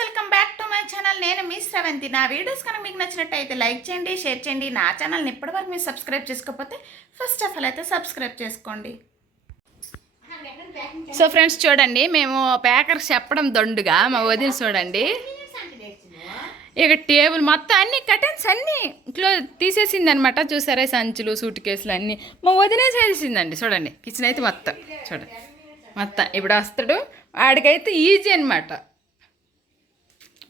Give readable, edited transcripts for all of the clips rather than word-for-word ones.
Welcome back to my channel. నేను మీ శ్రవంతి. నా videos కనుక మీకు నచ్చినట్టయితే లైక్ చేయండి, షేర్ చేయండి. నా ఛానల్ని ఇప్పటివరకు మీరు సబ్స్క్రైబ్ చేసుకోకపోతే ఫస్ట్ ఆఫ్ ఆల్ అయితే సబ్స్క్రైబ్ చేసుకోండి. సో ఫ్రెండ్స్ చూడండి, మేము ప్యాకర్స్ చెప్పడం దొండుగా మా వదిన చూడండి ఇక టేబుల్ మొత్తం అన్ని కర్టెన్స్ అన్నీ తీసేసింది అనమాట. చూసారా సంచులు సూట్ కేసులు అన్నీ మా వదినే చేసిందండి. చూడండి కిచెన్ అయితే మొత్తం చూడండి మొత్తం. ఇప్పుడు వస్తాడు వాడికైతే ఈజీ అనమాట,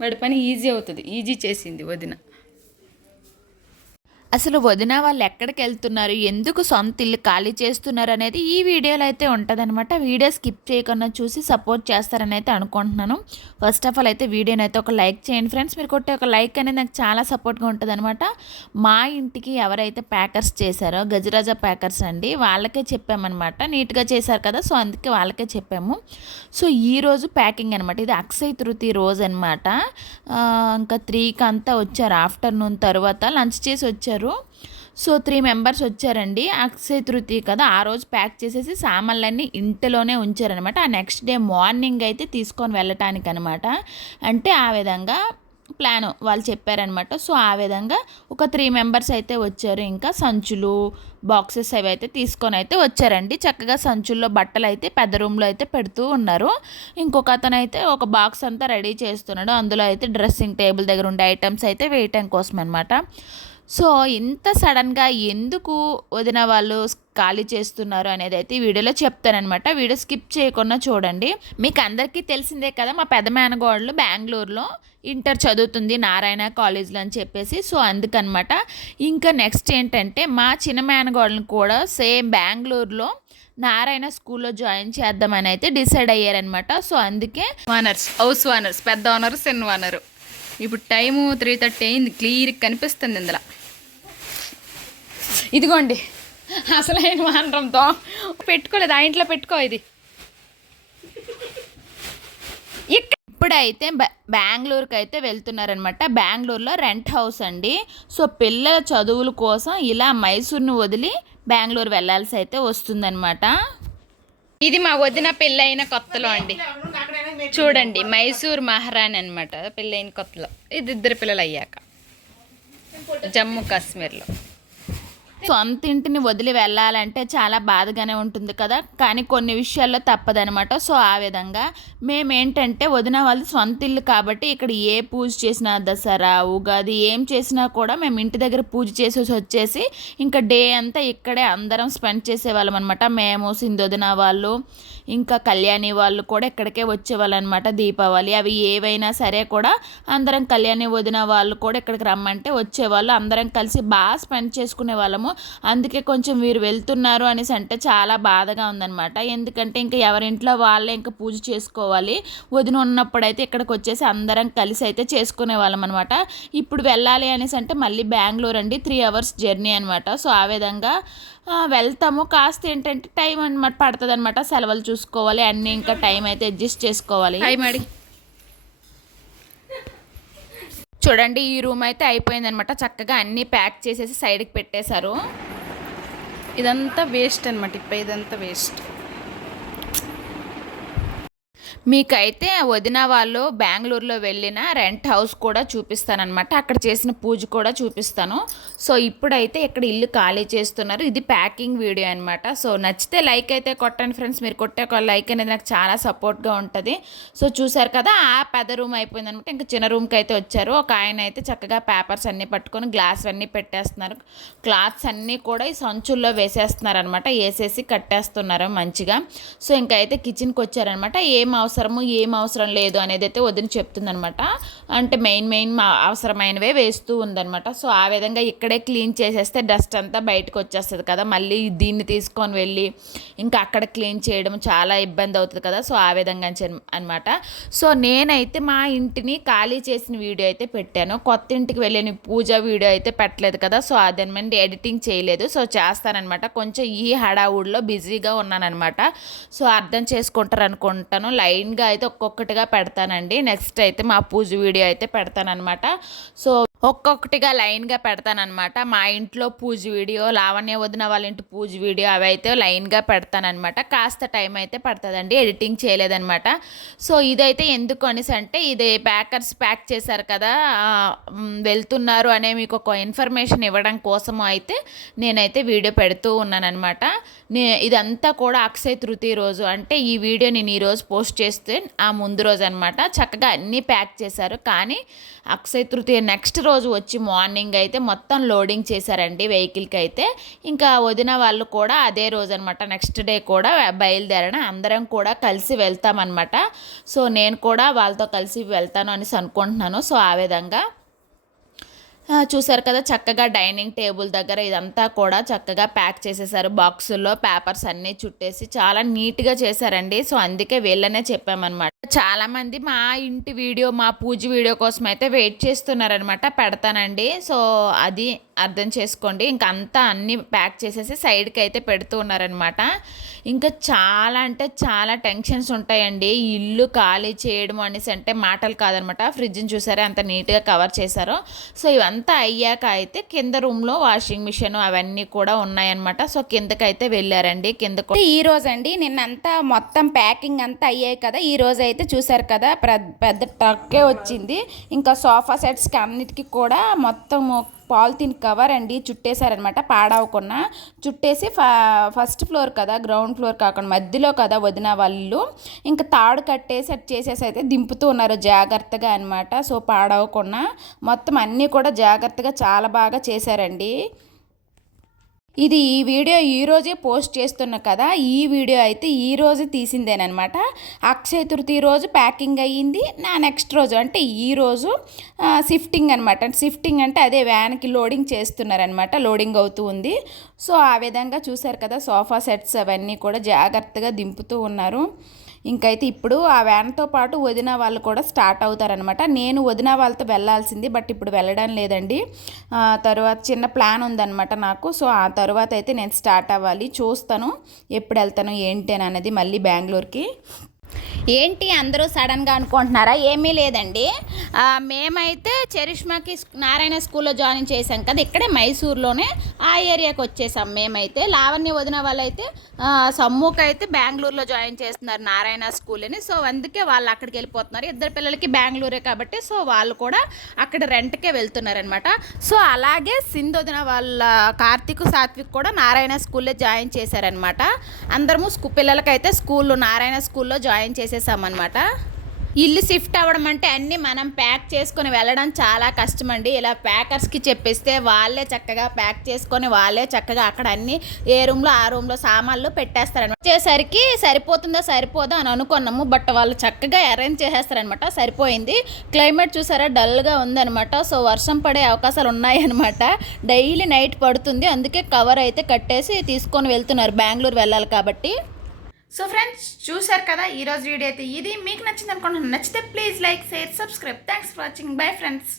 వాడి పని ఈజీ అవుతుంది. ఈజీ చేసింది వదిన. అసలు వదిన వాళ్ళు ఎక్కడికి వెళ్తున్నారు, ఎందుకు సొంత ఇల్లు ఖాళీ చేస్తున్నారు అనేది ఈ వీడియోలో అయితే ఉంటుందన్నమాట. వీడియో స్కిప్ చేయకుండా చూసి సపోర్ట్ చేస్తారని అయితే అనుకుంటున్నాను. ఫస్ట్ ఆఫ్ ఆల్ అయితే వీడియోని అయితే ఒక లైక్ చేయండి ఫ్రెండ్స్. మీరు కొట్టే ఒక లైక్ అనేది నాకు చాలా సపోర్ట్గా ఉంటుంది అనమాట. మా ఇంటికి ఎవరైతే ప్యాకర్స్ చేశారో గజరాజ ప్యాకర్స్ అండి, వాళ్ళకే చెప్పామన్నమాట. నీట్గా చేశారు కదా, సో అందుకే వాళ్ళకే చెప్పాము. సో ఈరోజు ప్యాకింగ్ అనమాట. ఇది అక్షయ తృతీయ రోజు అనమాట. ఇంకా 3కి అంతా వచ్చారు. ఆఫ్టర్నూన్ తర్వాత లంచ్ చేసి వచ్చారు. సో 3 మెంబర్స్ వచ్చారండి. అక్షయ తృతీయ కదా, ఆ రోజు ప్యాక్ చేసేసి సామాన్లన్నీ ఇంటిలోనే ఉంచారనమాట. ఆ నెక్స్ట్ డే మార్నింగ్ అయితే తీసుకొని వెళ్ళటానికి అనమాట. అంటే ఆ విధంగా ప్లాన్ వాళ్ళు చెప్పారనమాట. సో ఆ విధంగా ఒక 3 మెంబర్స్ అయితే వచ్చారు. ఇంకా సంచులు బాక్సెస్ అవి అయితే తీసుకొని అయితే వచ్చారండి. చక్కగా సంచుల్లో బట్టలు అయితే పెద్ద రూమ్లో అయితే పెడుతూ ఉన్నారు. ఇంకొక అతను అయితే ఒక బాక్స్ అంతా రెడీ చేస్తున్నాడు. అందులో అయితే డ్రెస్సింగ్ టేబుల్ దగ్గర ఉండే ఐటమ్స్ అయితే వేయటం కోసం అనమాట. సో ఇంత సడన్గా ఎందుకు వదిన వాళ్ళు ఖాళీ చేస్తున్నారు అనేది అయితే ఈ వీడియోలో చెప్తానమాట. వీడియో స్కిప్ చేయకుండా చూడండి. మీకు అందరికీ తెలిసిందే కదా, మా పెద్ద మేనగోడలు బెంగళూరులో ఇంటర్ చదువుతుంది నారాయణ కాలేజ్లో అని చెప్పేసి. సో అందుకనమాట. ఇంకా నెక్స్ట్ ఏంటంటే మా చిన్న మేనగోడలను కూడా సేమ్ బెంగళూరులో నారాయణ స్కూల్లో జాయిన్ చేద్దామని అయితే డిసైడ్ అయ్యారనమాట. సో అందుకే హౌస్ ఓనర్స్, పెద్ద ఓనరు చిన్న ఓనరు. ఇప్పుడు టైము 3:30 అయింది. క్లియర్గా కనిపిస్తుంది ఇందులో. ఇదిగోండి అసలైన వానరంతో పెట్టుకోలేదు, ఆ ఇంట్లో పెట్టుకో. ఇది ఇప్పుడైతే బెంగళూరుకి అయితే వెళ్తున్నారనమాట. బెంగళూరులో రెంట్ హౌస్ అండి. సో పిల్లల చదువుల కోసం ఇలా మైసూర్ని వదిలి బెంగళూరు వెళ్ళాల్సి అయితే వస్తుందన్నమాట. ఇది మా వదిన పెళ్ళైన కొత్తలో అండి. చూడండి మైసూర్ మహారాణి అనమాట పెళ్ళైన కొత్తలో. ఇది 2 పిల్లలు అయ్యాక జమ్మూ కాశ్మీర్లో. సొంత ఇంటిని వదిలి వెళ్ళాలంటే చాలా బాధగానే ఉంటుంది కదా, కానీ కొన్ని విషయాల్లో తప్పదనమాట. సో ఆ విధంగా మేమేంటంటే వదిన వాళ్ళు సొంత ఇల్లు కాబట్టి ఇక్కడ ఏ పూజ చేసినా, దసరా ఉగాది ఏం చేసినా కూడా మేము ఇంటి దగ్గర పూజ చేసేసి వచ్చేసి ఇంకా డే అంతా ఇక్కడే అందరం స్పెండ్ చేసేవాళ్ళం అనమాట. మేము సింధుదిన వాళ్ళు ఇంకా కళ్యాణి వాళ్ళు కూడా ఇక్కడికే వచ్చేవాళ్ళు అనమాట. దీపావళి అవి ఏవైనా సరే కూడా అందరం కళ్యాణి వదిన వాళ్ళు కూడా ఇక్కడికి రమ్మంటే వచ్చేవాళ్ళు. అందరం కలిసి బాగా స్పెండ్ చేసుకునే వాళ్ళము. అందుకే కొంచెం వీరు వెళ్తున్నారు అనేసి అంటే చాలా బాధగా ఉందన్నమాట. ఎందుకంటే ఇంకా ఎవరింట్లో వాళ్ళే ఇంకా పూజ చేసుకోవాలి. వదిన ఉన్నప్పుడైతే ఇక్కడికి వచ్చేసి అందరం కలిసి అయితే చేసుకునే వాళ్ళం అనమాట. ఇప్పుడు వెళ్ళాలి అనేసి అంటే మళ్ళీ బెంగళూరు అండి, 3 hours జర్నీ అనమాట. సో ఆ విధంగా వెళ్తాము. కాస్త ఏంటంటే టైం అనమాట పడుతుంది అనమాట. సెలవులు చూసుకోవాలి అన్నీ, ఇంకా టైం అయితే అడ్జస్ట్ చేసుకోవాలి. చూడండి ఈ రూమ్ అయితే అయిపోయిందనమాట. చక్కగా అన్నీ ప్యాక్ చేసేసి సైడ్కి పెట్టేశారు. ఇదంతా వేస్ట్ అనమాట. ఇప్పుడు ఇదంతా వేస్ట్. మీకైతే వదిన వాళ్ళు బెంగళూరులో వెళ్ళిన రెంట్ హౌస్ కూడా చూపిస్తానమాట. అక్కడ చేసిన పూజ కూడా చూపిస్తాను. సో ఇప్పుడైతే ఇక్కడ ఇల్లు ఖాళీ చేస్తున్నారు. ఇది ప్యాకింగ్ వీడియో అనమాట. సో నచ్చితే లైక్ అయితే కొట్టండి ఫ్రెండ్స్. మీరు కొట్టే ఒక లైక్ అనేది నాకు చాలా సపోర్ట్గా ఉంటుంది. సో చూసారు కదా, ఆ పెద్ద రూమ్ అయిపోయింది అనమాట. ఇంకా చిన్న రూమ్కి అయితే వచ్చారు. ఒక ఆయన అయితే చక్కగా పేపర్స్ అన్నీ పట్టుకొని గ్లాస్ అన్నీ పెట్టేస్తున్నారు. క్లాత్స్ అన్నీ కూడా ఈ సంచుల్లో వేసేస్తున్నారు అనమాట. వేసేసి కట్టేస్తున్నారు మంచిగా. సో ఇంకా అయితే కిచెన్కి వచ్చారనమాట. ఏం అవసరం లేదు అనేది అయితే వదిన చెప్తుందనమాట. అంటే మెయిన్ అవసరమైనవే వేస్తూ ఉందనమాట. సో ఆ విధంగా ఇక్కడే క్లీన్ చేసేస్తే డస్ట్ అంతా బయటకు వచ్చేస్తుంది కదా, మళ్ళీ దీన్ని తీసుకొని వెళ్ళి ఇంకా అక్కడ క్లీన్ చేయడం చాలా ఇబ్బంది అవుతుంది కదా. సో ఆ విధంగా అనమాట. సో నేనైతే మా ఇంటిని ఖాళీ చేసిన వీడియో అయితే పెట్టాను. కొత్త ఇంటికి వెళ్ళిన పూజ వీడియో అయితే పెట్టలేదు కదా. సో అదనమాట ఎడిటింగ్ చేయలేదు. సో చేస్తానమాట. కొంచెం ఈ హడావుడిలో బిజీగా ఉన్నానమాట. సో అర్థం చేసుకుంటారు అనుకుంటాను. లైన్గా అయితే ఒక్కొక్కటిగా పెడతానండి. నెక్స్ట్ అయితే మా పూజ వీడియో అయితే పెడతానమాట. సో ఒక్కొక్కటిగా లైన్గా పెడతానమాట. మా ఇంట్లో పూజ వీడియో, లావణ్య వదిన వాళ్ళ ఇంటి పూజ వీడియో అవి అయితే లైన్గా పెడతానమాట. కాస్త టైం అయితే పడుతుందండి, ఎడిటింగ్ చేయలేదనమాట. సో ఇదైతే ఎందుకు అనేసి అంటే, ఇది ప్యాకర్స్ ప్యాక్ చేశారు కదా, వెళ్తున్నారు అనే మీకు ఒక ఇన్ఫర్మేషన్ ఇవ్వడం కోసం అయితే నేనైతే వీడియో పెడుతూ ఉన్నానమాట. ఇదంతా కూడా అక్షయ తృతీయ రోజు, అంటే ఈ వీడియో నేను ఈరోజు పోస్ట్ చేస్తే ఆ ముందు రోజు అనమాట. చక్కగా అన్నీ ప్యాక్ చేశారు. కానీ అక్షయ తృతీయ నెక్స్ట్ రోజు వచ్చి మార్నింగ్ అయితే మొత్తం లోడింగ్ చేశారండి వెహికల్కి అయితే. ఇంకా వదిన వాళ్ళు కూడా అదే రోజు అనమాట, నెక్స్ట్ డే కూడా బయలుదేరడం, అందరం కూడా కలిసి వెళ్తామన్నమాట. సో నేను కూడా వాళ్ళతో కలిసి వెళ్తాను అనేసి అనుకుంటున్నాను. సో ఆ విధంగా చూసారు కదా, చక్కగా డైనింగ్ టేబుల్ దగ్గర ఇదంతా కూడా చక్కగా ప్యాక్ చేసేసారు. బాక్సుల్లో పేపర్స్ అన్నీ చుట్టేసి చాలా నీట్గా చేశారండి. సో అందుకే వీళ్ళనే చెప్పామన్నమాట. చాలామంది మా ఇంటి వీడియో, మా పూజ వీడియో కోసం అయితే వెయిట్ చేస్తున్నారనమాట. పెడతానండి, సో అది అర్థం చేసుకోండి. ఇంకా అంతా అన్నీ ప్యాక్ చేసేసి సైడ్కి అయితే పెడుతూ ఉన్నారనమాట. ఇంకా చాలా అంటే చాలా టెన్షన్స్ ఉంటాయండి. ఇల్లు ఖాళీ చేయడం అనేసి అంటే మాటలు కాదనమాట. ఫ్రిడ్జ్ని చూసారా ఎంత నీట్గా కవర్ చేశారో. సో ఇవంతా అయ్యాక అయితే కింద రూమ్లో వాషింగ్ మిషన్ అవన్నీ కూడా ఉన్నాయన్నమాట. సో కిందకైతే వెళ్ళారండి. కిందకు ఈ రోజు అండి, నిన్నంతా మొత్తం ప్యాకింగ్ అంతా అయ్యాయి కదా. ఈ రోజు అయితే చూసారు కదా, పెద్ద ట్రక్కే వచ్చింది. ఇంకా సోఫా సెట్స్కి అన్నిటికీ కూడా మొత్తం పాలిథిన్ కవర్ అండి చుట్టేశారనమాట. పాడవకుండా చుట్టేసి ఫస్ట్ ఫ్లోర్ కదా, గ్రౌండ్ ఫ్లోర్ కాకుండా మధ్యలో కదా వదిన వాళ్ళు, ఇంకా తాడు కట్టేసి అటు చేసేసి అయితే దింపుతూ ఉన్నారు జాగ్రత్తగా అనమాట. సో పాడవకుండా మొత్తం అన్నీ కూడా జాగ్రత్తగా చాలా బాగా చేశారండి. ఇది ఈ వీడియో ఈరోజే పోస్ట్ చేస్తున్నా కదా, ఈ వీడియో అయితే ఈరోజు తీసిందేనమాట. అక్షయ తృతీయ రోజు ప్యాకింగ్ అయ్యింది. నా నెక్స్ట్ రోజు అంటే ఈరోజు షిఫ్టింగ్ అనమాట. షిఫ్టింగ్ అంటే అదే వ్యాన్కి లోడింగ్ చేస్తున్నారనమాట, లోడింగ్ అవుతూ ఉంది. సో ఆ విధంగా చూసారు కదా, సోఫా సెట్స్ అవన్నీ కూడా జాగ్రత్తగా దింపుతూ ఉన్నారు. ఇంకైతే ఇప్పుడు ఆ వ్యాన్తో పాటు వదిన వాళ్ళు కూడా స్టార్ట్ అవుతారనమాట. నేను వదిన వాళ్ళతో వెళ్ళాల్సింది, బట్ ఇప్పుడు వెళ్ళడం లేదండి. తర్వాత చిన్న ప్లాన్ ఉందన్నమాట నాకు. సో ఆ తర్వాత అయితే నేను స్టార్ట్ అవ్వాలి. చూస్తాను ఎప్పుడు వెళ్తాను ఏంటి అని అనేది మళ్ళీ బెంగళూరుకి. ఏంటి అందరూ సడన్గా అనుకుంటున్నారా? ఏమీ లేదండి, మేమైతే చరిష్మాకి నారాయణ స్కూల్లో జాయిన్ చేసాం కదా, ఇక్కడే మైసూర్లోనే ఆ ఏరియాకి వచ్చేసాం మేమైతే. లావణ్య వదిన వాళ్ళైతే సమ్ముకి అయితే బెంగళూరులో జాయిన్ చేస్తున్నారు నారాయణ స్కూల్ అని. సో అందుకే వాళ్ళు అక్కడికి వెళ్ళిపోతున్నారు. ఇద్దరు పిల్లలకి బెంగళూరే కాబట్టి సో వాళ్ళు కూడా అక్కడ రెంట్కే వెళ్తున్నారనమాట. సో అలాగే సింధు వదిన వాళ్ళ కార్తీక్ సాత్విక్ కూడా నారాయణ స్కూల్లో జాయిన్ చేశారనమాట. అందరము పిల్లలకైతే నారాయణ స్కూల్లో జాయిన్ చేసేసామన్నమాట. ఇల్లు షిఫ్ట్ అవ్వడం అంటే అన్నీ మనం ప్యాక్ చేసుకొని వెళ్ళడం చాలా కష్టం అండి. ఇలా ప్యాకర్స్కి చెప్పేస్తే వాళ్ళే చక్కగా ప్యాక్ చేసుకొని వాళ్ళే చక్కగా అక్కడ అన్ని ఏ రూమ్లో ఆ రూమ్లో సామాన్లు పెట్టేస్తారనమాట. వచ్చేసరికి సరిపోతుందా సరిపోదా అని అనుకున్నాము, బట్ వాళ్ళు చక్కగా అరేంజ్ చేసేస్తారనమాట. సరిపోయింది. క్లైమేట్ చూసారా డల్గా ఉందనమాట. సో వర్షం పడే అవకాశాలు ఉన్నాయన్నమాట. డైలీ నైట్ పడుతుంది, అందుకే కవర్ అయితే కట్టేసి తీసుకొని వెళ్తున్నారు, బెంగళూరు వెళ్ళాలి కాబట్టి. సో ఫ్రెండ్స్ చూశారు కదా, ఈరోజు వీడియో అయితే ఇది. మీకు నచ్చింది అనుకుంటున్నాను. నచ్చితే please like, share, subscribe. Thanks for watching. Bye friends.